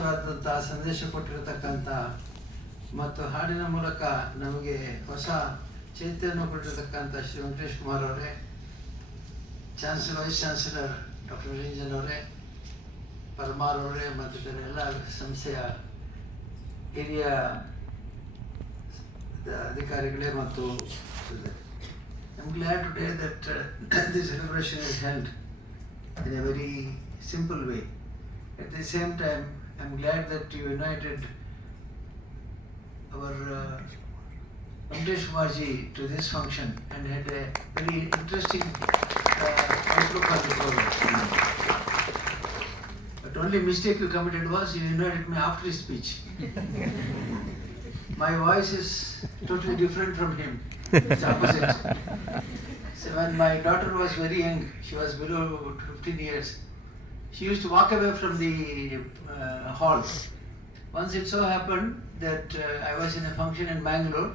ಸಂದೇಶ ಕೊಟ್ಟಿರತಕ್ಕಂಥ ಮತ್ತು ಹಾಡಿನ ಮೂಲಕ ನಮಗೆ ಹೊಸ ಚೈತನ್ಯ ಕೊಟ್ಟಿರತಕ್ಕಂಥ ಶ್ರೀ ವೆಂಕಟೇಶ್ಕುಮಾರ್ ಅವರೇ, ವೈಸ್ ಚಾನ್ಸಲರ್ ಡಾಕ್ಟರ್ ನಿರಂಜನ್ ಅವರೇ, ಪರಮಾರ್ ಅವರೇ ಮತ್ತು ಇತರ ಎಲ್ಲ ಸಂಸ್ಥೆಯ ಹಿರಿಯ ಅಧಿಕಾರಿಗಳೇ ಮತ್ತು I'm glad today that this celebration is held in a very simple way. At the same time, I'm glad that you united our Venkateshkumar ji to this function and had a very interesting outlook on the program. But only mistake you committed was you united me after his speech. My voice is totally different from him. It's opposite. So when my daughter was very young, she was below 15 years, she used to walk away from the hall. Once it so happened that I was in a function in Bangalore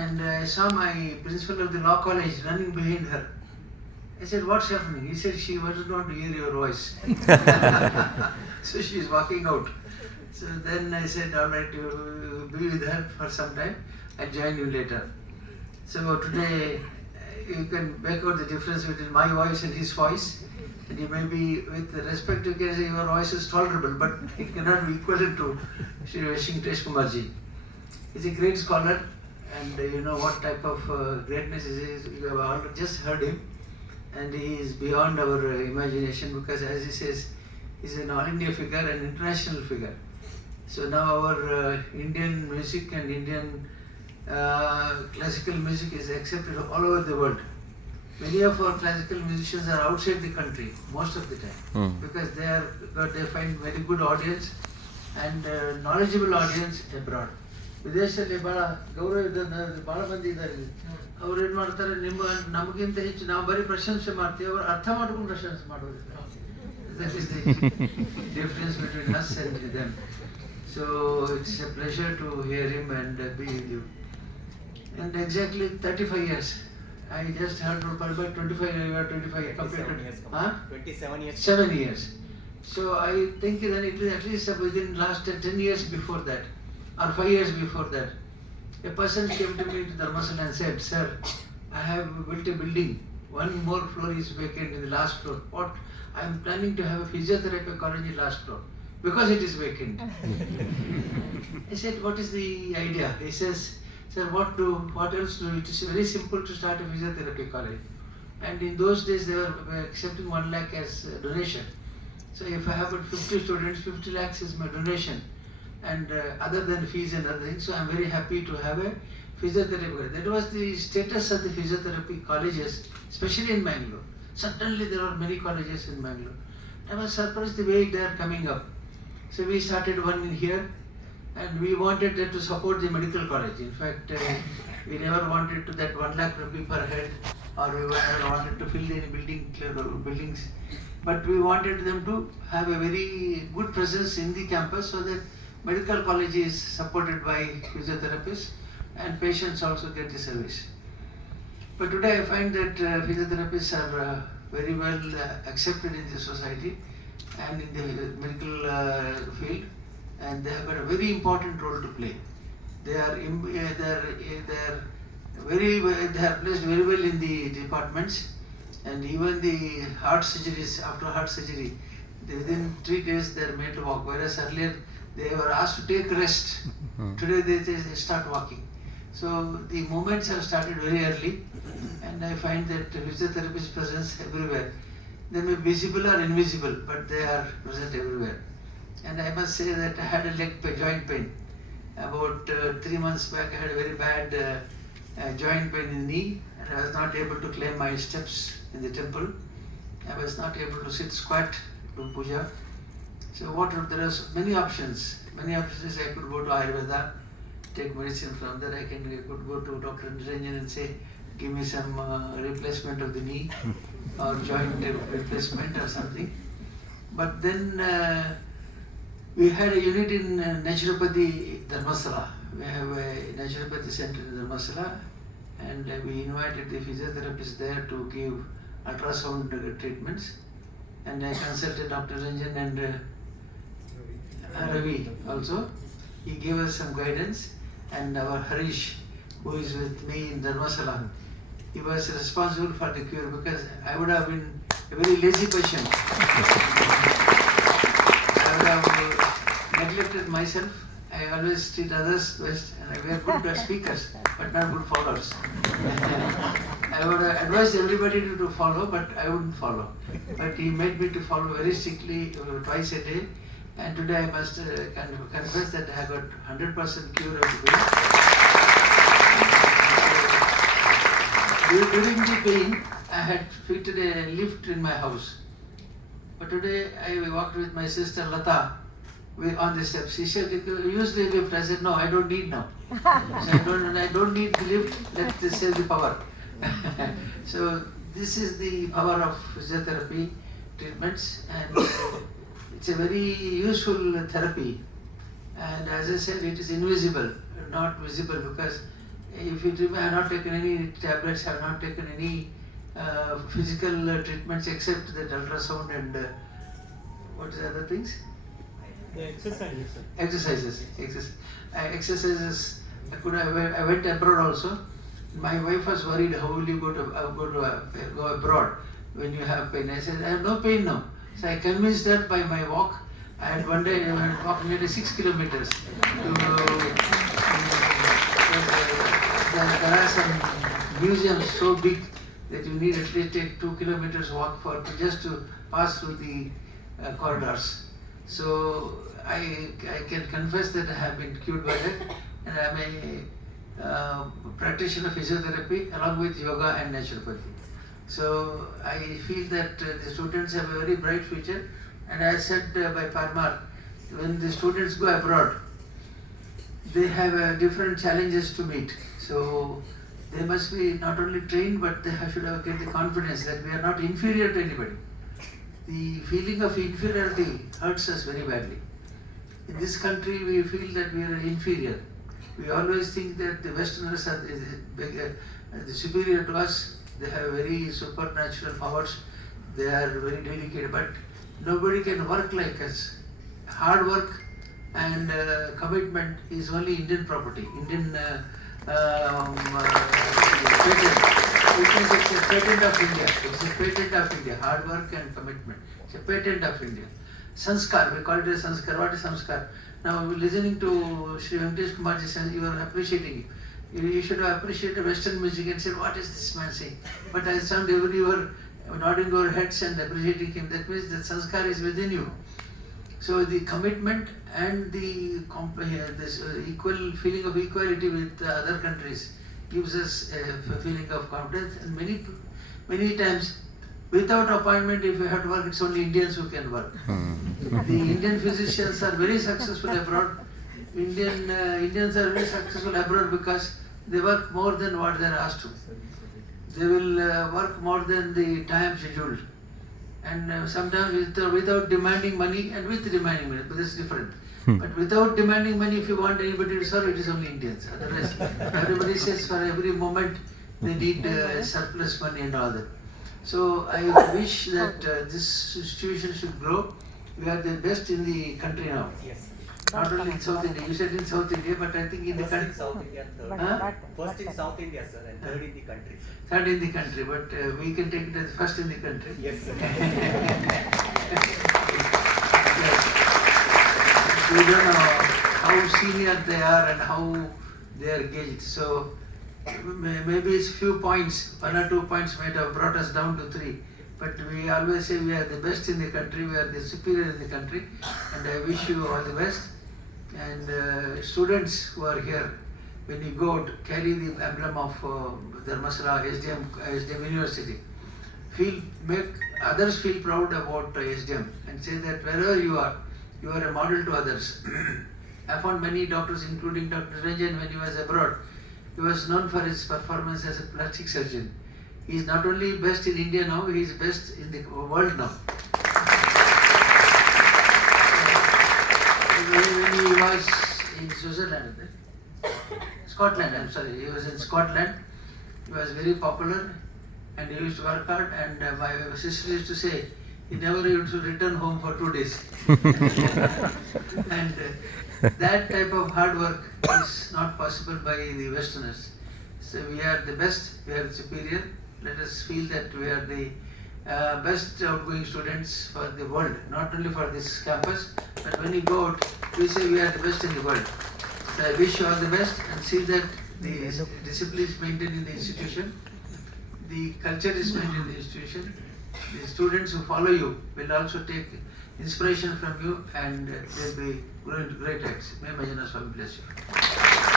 and I saw my principal of the law college running behind her. I said, "What's happening?" He said, "She doesn't want to hear your voice." So she is walking out. So then I said, "All right, you be with her for some time. I'll join you later." So today you can make out the difference between my voice and his voice. And you may be, with respect to say your voice is tolerable, but it cannot be equivalent to Sri Venkateshkumar ji. He's a great scholar, and you know what type of greatness he is. You have already just heard him, and he is beyond our imagination because, as he says, he's an all-India figure and international figure. So now our Indian music and Indian classical music is accepted all over the world. Many of our classical musicians are outside the country most of the time because they find very good audience and knowledgeable audience abroad. ವಿದೇಶದಲ್ಲಿ ಭಾಳ ಗೌರವ ಭಾಳ ಮಂದಿ ಇದ್ದಾರೆ. ಅವ್ರು ಏನು ಮಾಡ್ತಾರೆ, ನಮಗಿಂತ ಹೆಚ್ಚು ನಾವು ಬರೀ ಪ್ರಶಂಸೆ ಮಾಡ್ತೀವಿ, ಅವರು ಅರ್ಥ ಮಾಡ್ಕೊಂಡು ಪ್ರಶಂಸೆ ಮಾಡೋದಿಲ್ಲ. That is the difference between us and them. So it's a pleasure to hear him and be with you. And exactly 35 years. I just heard about 25 completed. 27 years. 7 years. So I think that it is at least within last 10 years before that, or 5 years before that, a person came to me to Dhrmasthla and said, "Sir, I have built a building. One more floor is vacant in the last floor. What? I am planning to have a physiotherapy college in the last floor because it is vacant." I said, "What is the idea?" He says, "Sir, what else do? It is very simple to start a physiotherapy college." And in those days they were accepting 1 lakh as donation. So if I have 50 students, 50 lakhs is my donation. And other than fees and other things, so I am very happy to have a physiotherapy college. That was the status of the physiotherapy colleges, especially in Bangalore. Certainly there are many colleges in Bangalore. I was surprised the way they are coming up. So we started one in here. And we wanted to support the medical college. In fact, we never wanted to that 1 lakh rupee per head, or we never wanted to fill any buildings. But we wanted them to have a very good presence in the campus so that medical college is supported by physiotherapists and patients also get the service. But today I find that physiotherapists are very well accepted in the society and in the medical field. And they have got a very important role to play. They are placed very well in the departments, and even the heart surgeries, after heart surgery, within 3 days they are made to walk. Whereas earlier they were asked to take rest. Today they start walking. So the movements have started very early, and I find that physiotherapist presence everywhere. They may be visible or invisible, but they are present everywhere. And I must say that I had a joint pain. About 3 months back I had a very bad joint pain in the knee, and I was not able to climb my steps in the temple. I was not able to sit squat to Poojya. So there are many options. I could go to Ayurveda, take medicine from there. I could go to Dr. Niranjan and say, "Give me some replacement of the knee or joint replacement or something." But then we had a unit in Naturopathy Dharmasthla. We have a Naturopathy center in Dharmasthla, and we invited the physiotherapists there to give ultrasound treatments. And I consulted Dr. Ranjan and Ravi also. He gave us some guidance, and our Harish, who is with me in Dharmasala, he was responsible for the cure because I would have been a very lazy patient. I would have neglected myself. I always treat others best, and we are good speakers, but not good followers. I would advise everybody to follow, but I wouldn't follow. But he made me to follow very strictly twice a day, and today I must confess that I got 100% cure of the pain. During the pain, I had fitted a lift in my house. But today I walked with my sister Lata on the steps. She said, use the lift. I said, no, I don't need now. I don't need the lift, let us save the power. So this is the power of physiotherapy treatments, and it's a very useful therapy. And as I said, it is invisible, not visible, because if you I have not taken any tablets, I have not taken any physical treatments except that ultrasound and what is the other things? The exercises. Exercises. Exercises. I went abroad also. My wife was worried, how will you go abroad when you have pain? I said, I have no pain now. So I convinced her by my walk. I had one day I went walking nearly 6 kilometers. There are some museums so big that you need at least take 2 kilometers walk just to pass through the corridors. So I can confess that I have been cured by that, and I am a practitioner of physiotherapy along with yoga and naturopathy. So I feel that the students have a very bright future, and as said by Parmar, when the students go abroad, they have different challenges to meet. So they must be not only trained, but they should have get the confidence that we are not inferior to anybody. The feeling of inferiority hurts us very badly. In this country, we feel that we are inferior. We always think that the Westerners are the superior to us. They have very supernatural powers. They are very dedicated, but nobody can work like us. Hard work and commitment is only Indian property, Indian patent. It's a patent of India. It's a patent of India. Hard work and commitment. It's a patent of India. Sanskar, we call it a sanskar. What is sanskar? Now, listening to Sri Venkateshkumar, you are appreciating it. You should have appreciated Western music and said, what is this man saying? But I sound everybody were nodding your heads and appreciating him. That means that sanskar is within you. So the commitment and the this equal feeling of equality with other countries gives us a feeling of confidence. And many times, without appointment, if you have to work, it's only Indians who can work. The Indian physicians are very successful abroad. Indians are very successful abroad because they work more than what they are asked to. They will work more than the time scheduled. And sometimes without demanding money and with demanding money, but that's different. But without demanding money, if you want anybody to serve, it is only Indians. Otherwise, everybody says for every moment they need surplus money and all that. So I wish that this institution should grow. We are the best in the country now. Yes. Not only in South India. You said in South India, but I think in the country. South India, third. Huh? First in South India, sir, and third in the country. Third in the country, but we can take it as first in the country. Yes, sir. Yes. We don't know how senior they are and how they are gauged. So maybe it's few points, 1 or 2 points might have brought us down to 3. But we always say we are the best in the country, we are the superior in the country, and I wish you all the best. And students who are here, when you go to carry the emblem of Dhrmasthla, SDM University, make others feel proud about SDM and say that wherever you are a model to others. I found many doctors, including Dr. Ranjan, when he was abroad, he was known for his performance as a plastic surgeon. He is not only best in India now, he is best in the world now. When he was in Switzerland, Scotland, I'm sorry, he was in Scotland. He was very popular and he used to work hard, and my sister used to say, He never used to return home for 2 days. And that type of hard work is not possible by the Westerners. So we are the best, we are superior. Let us feel that we are the best outgoing students for the world, not only for this campus, but when you go out, we say we are the best in the world. So I wish you all the best and see that the discipline is maintained in the institution, the culture is maintained in the institution. The students who follow you will also take inspiration from you and they'll be growing to great heights. May Majana Swami bless you.